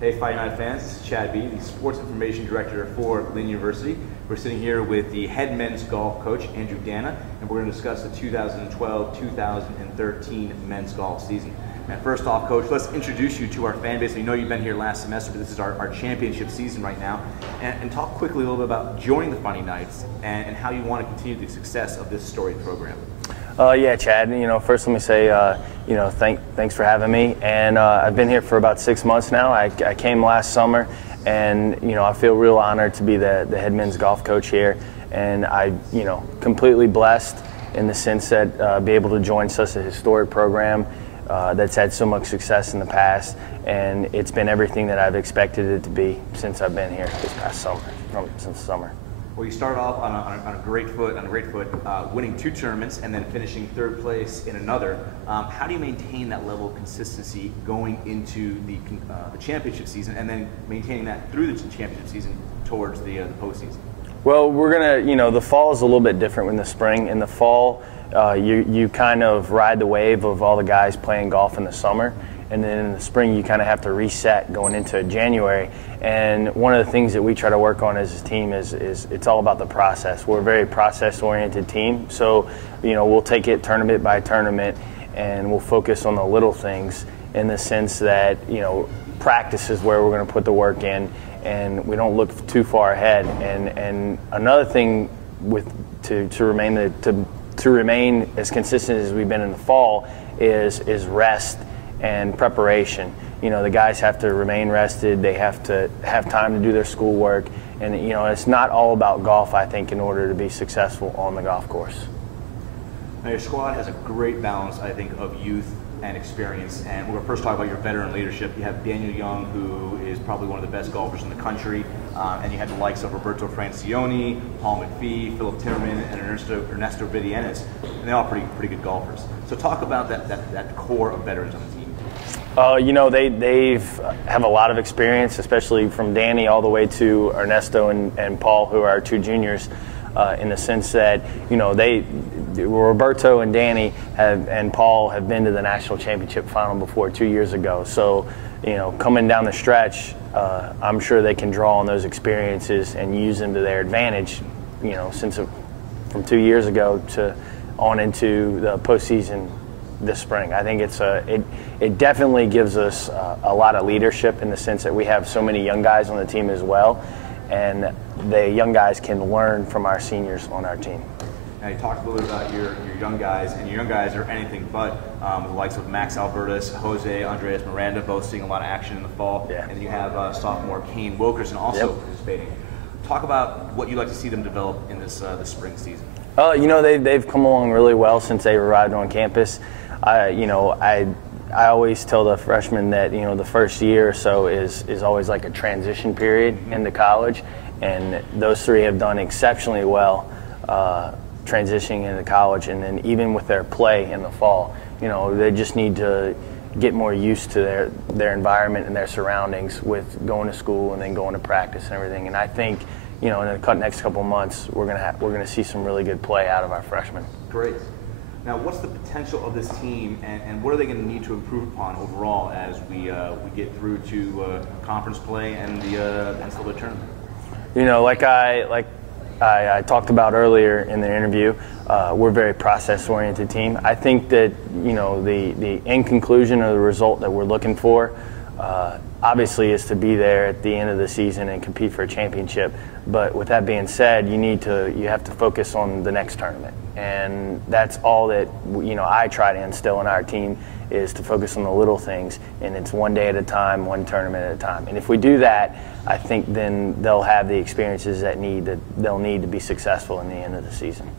Hey, Fight Night fans, this is Chad B., the Sports Information Director for Lynn University. We're sitting here with the head men's golf coach, Andrew Danna, and we're going to discuss the 2012-2013 men's golf season. And first off, Coach, let's introduce you to our fan base. We know you've been here last semester, but this is our championship season right now. And talk quickly a little bit about joining the Fighting Knights and how you want to continue the success of this storied program. Yeah, Chad, first let me say, thanks for having me. And I've been here for about 6 months now. I came last summer, and, I feel real honored to be the head men's golf coach here. And I, completely blessed in the sense that be able to join such a historic program that's had so much success in the past. And it's been everything that I've expected it to be since I've been here this past summer, since summer. Well, you started off on a great foot, winning 2 tournaments and then finishing 3rd place in another. How do you maintain that level of consistency going into the championship season and then maintaining that through the championship season towards the postseason? Well, we're gonna, the fall is a little bit different than the spring. In the fall, you kind of ride the wave of all the guys playing golf in the summer. And then in the spring, you kind of have to reset going into January. And one of the things that we try to work on as a team is it's all about the process. We're a very process-oriented team. So, we'll take it tournament by tournament, and we'll focus on the little things in the sense that, practice is where we're going to put the work in, and we don't look too far ahead. And another thing to remain as consistent as we've been in the fall is rest and preparation. The guys have to remain rested. They have to have time to do their schoolwork. And, it's not all about golf, I think, in order to be successful on the golf course. Now, your squad has a great balance, I think, of youth and experience. And we're going to first talk about your veteran leadership. You have Daniel Young, who is probably one of the best golfers in the country. And you have the likes of Roberto Francione, Paul McPhee, Philip Timmerman, and Ernesto Vidienes. And they're all pretty good golfers. So talk about that core of veterans on the team. They have a lot of experience, especially from Danny all the way to Ernesto and Paul, who are our 2 juniors, in the sense that, Roberto and Danny and Paul have been to the national championship final before 2 years ago. So, coming down the stretch, I'm sure they can draw on those experiences and use them to their advantage, from 2 years ago to on into the postseason this spring. I think it definitely gives us a lot of leadership in the sense that we have so many young guys on the team as well, and the young guys can learn from our seniors on our team. Now, you talked a little bit about your young guys, and your young guys are anything but. The likes of Max Albertus, Jose Andres Miranda, both seeing a lot of action in the fall. Yeah. And then you have sophomore Kane Wilkerson also participating. Talk about what you'd like to see them develop in this spring season. They've come along really well since they arrived on campus. I always tell the freshmen that, the first year or so is always like a transition period into college, and those 3 have done exceptionally well transitioning into college, and then even with their play in the fall, they just need to get more used to their environment and their surroundings with going to school and then going to practice and everything. And I think, in the next couple of months, we're gonna see some really good play out of our freshmen. Great. Now, what's the potential of this team, and what are they going to need to improve upon overall as we get through to conference play and the NCAA tournament? Like I talked about earlier in the interview, we're a very process-oriented team. I think that the end conclusion or the result that we're looking for, obviously, is to be there at the end of the season and compete for a championship. But with that being said, you have to focus on the next tournament. And that's all that, I try to instill in our team, is to focus on the little things. And it's one day at a time, one tournament at a time. And if we do that, I think then they'll have the experiences that they'll need to be successful in the end of the season.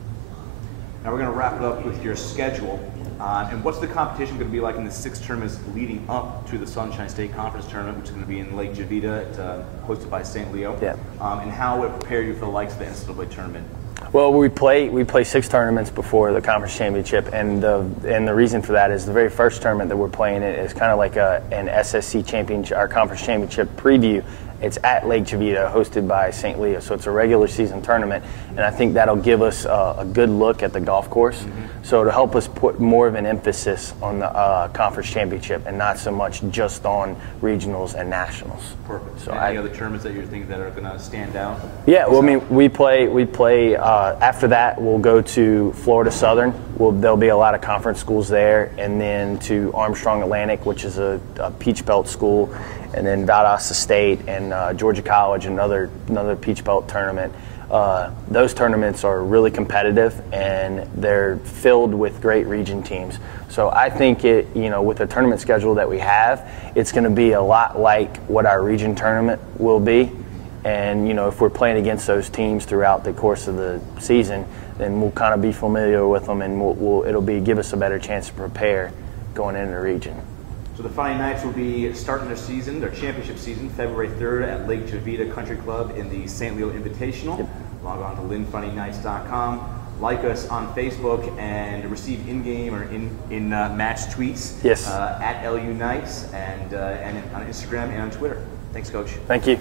Now we're going to wrap it up with your schedule. And what's the competition going to be like in the 6 tournaments leading up to the Sunshine State Conference Tournament, which is going to be in Lake Jovita, hosted by St. Leo? Yeah. And how will it prepare you for the likes of the NCAA tournament? Well, we play 6 tournaments before the conference championship, and the reason for that is the very first tournament that we're playing in is kind of like an SSC championship, our conference championship preview, It's at Lake Chavita, hosted by St. Leo. So it's a regular season tournament, and I think that'll give us a good look at the golf course. So to help us put more of an emphasis on the conference championship and not so much just on regionals and nationals. Perfect. So any other tournaments that you think that are going to stand out? Yeah, well, I mean, we play. After that, we'll go to Florida Southern. There'll be a lot of conference schools there, and then to Armstrong Atlantic, which is a Peach Belt school, and then Valdosta State and Georgia College, another Peach Belt tournament. Those tournaments are really competitive, and they're filled with great region teams. So I think with the tournament schedule that we have, it's going to be a lot like what our region tournament will be. And if we're playing against those teams throughout the course of the season, then we'll kind of be familiar with them, and it'll give us a better chance to prepare going into the region. So the Fighting Knights will be starting their championship season, February 3rd at Lake Chavita Country Club in the St. Leo Invitational. Yep. Log on to LynnFightingKnights.com. Like us on Facebook and receive in-game or in-match tweets. Yes. At LU Knights and on Instagram and on Twitter. Thanks, Coach. Thank you.